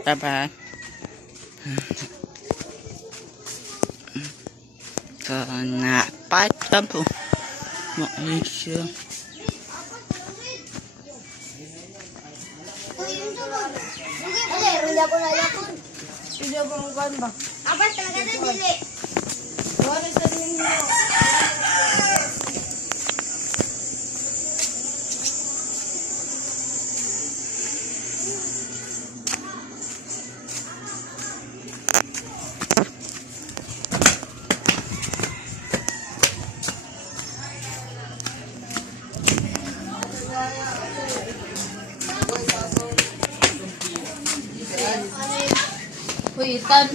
Bye-bye. Karena pacar po. Maisya. Sudah berangkat bang. Apa talaga na dili? Wala sa ninyo. Kuitan.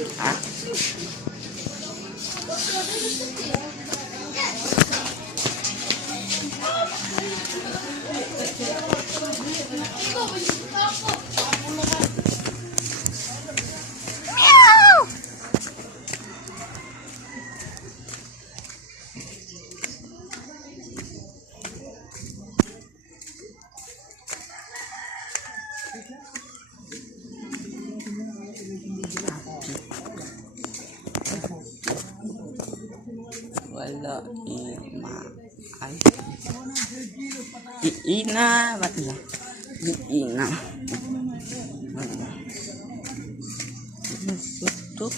Wala ima. Ay. Iina. Ba't na? Iina. Wala. Ito.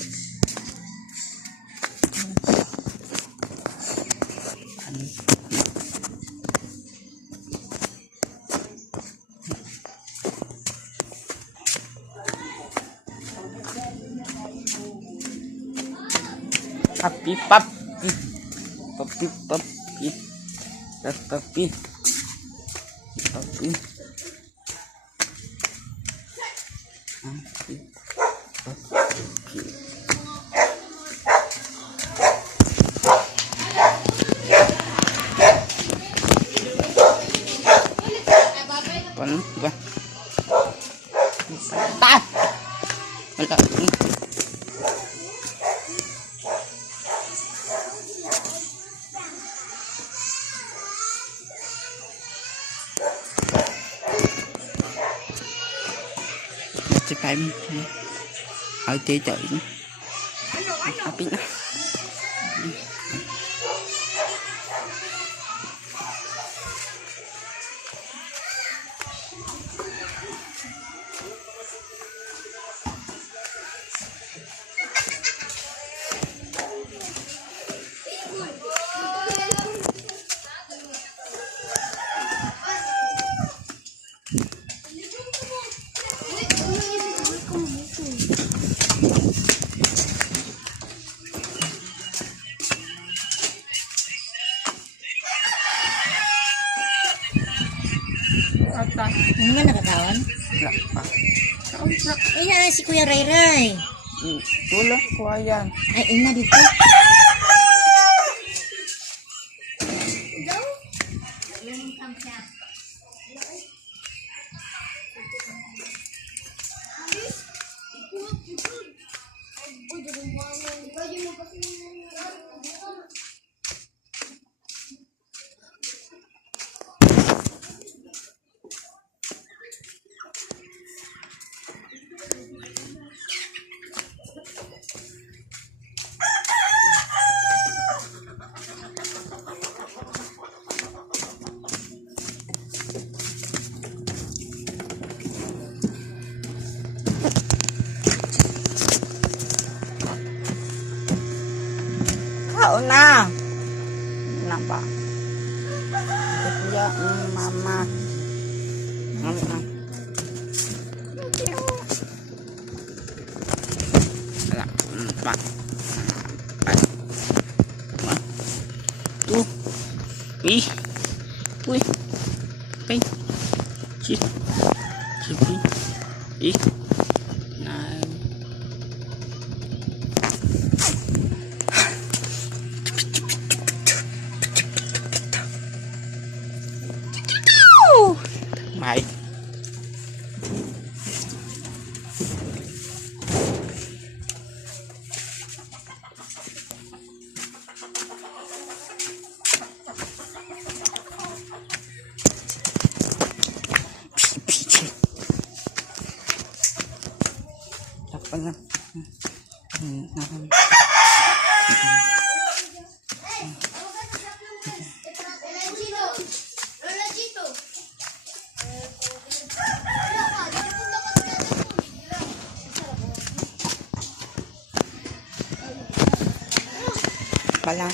Papi, papi. Papi, papi. Papi. Papi. Papi. Papi. Paano ba? Tak! Wala. Chị phải ở chơi chợ ở bên đó. Hindi nga nakatawan? Wala pa. Ay, si Kuya Ray Ray. Wala ko ayan. Ay, ina dito. Kau na. Kenapa? Dia mama. Alah, pak. Tuh. Ih. Wih. Ping. Cip. Cipi. Ih. Nah. Mày Pala. Pala.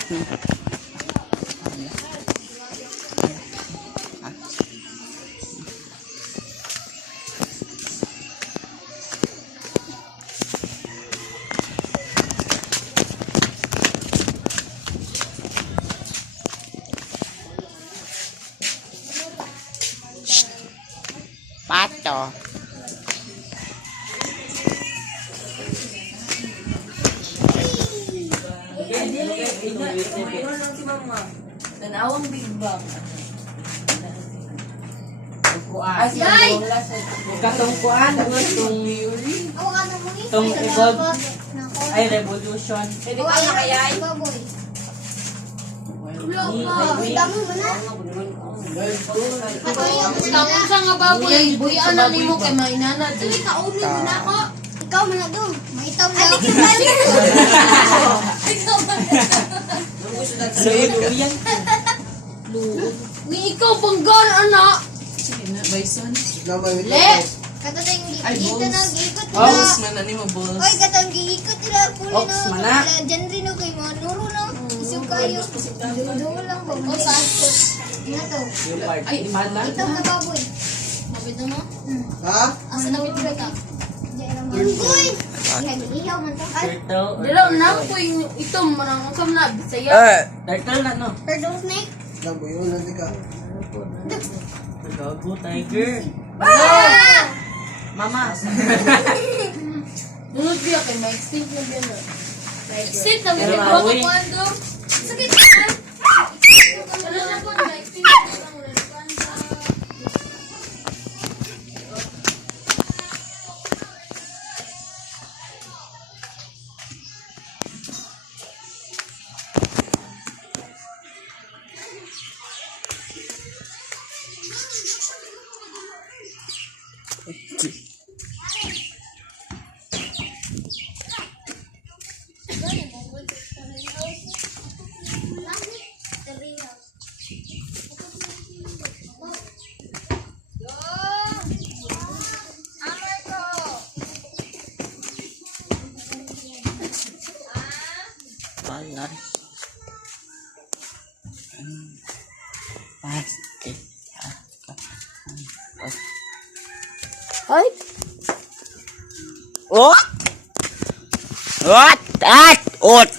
Pato. Tanawang Big Bang. Ay! Katungkuan, tong evolve, ay revolution. Pwede ka na kaya ay? Tapos sa nga baboy, buyan na nimo kay mainana. Dili ka ulo mo na ako. Ikaw man na do. Maitaw na. Ikaw man. Luyan. Ni ikaw panggan anak. Sige na, bison. Le. Katong Ay, giikot balls. na giikot Oh, nila. man ani mo balls. Oy, katong giikot nila puli Ox, no. mana. Diyan rin no kay mga nuro no. Isip kayo. Dulo lang ba? O sa Ina to. Ay, imala. Ito na baboy. Mabito mo? Ha? Asa na bito ka? Unggoy. Nag-ihaw man to. Ay, Turtle. or Dilo na turtle. ko yung itom manang usam na bisaya. Turtle na no. turtle snake. Nabuyo na di ka. Gago, tiger. Ah! Mama. Dunod biya kay may extinct na biya na. Extinct na Pero biya maawi. ko kwando. Sakit na. Ano na po na extinct na lang ulit kwando. Pala. Plastic. Ay! What? What? At! Ot!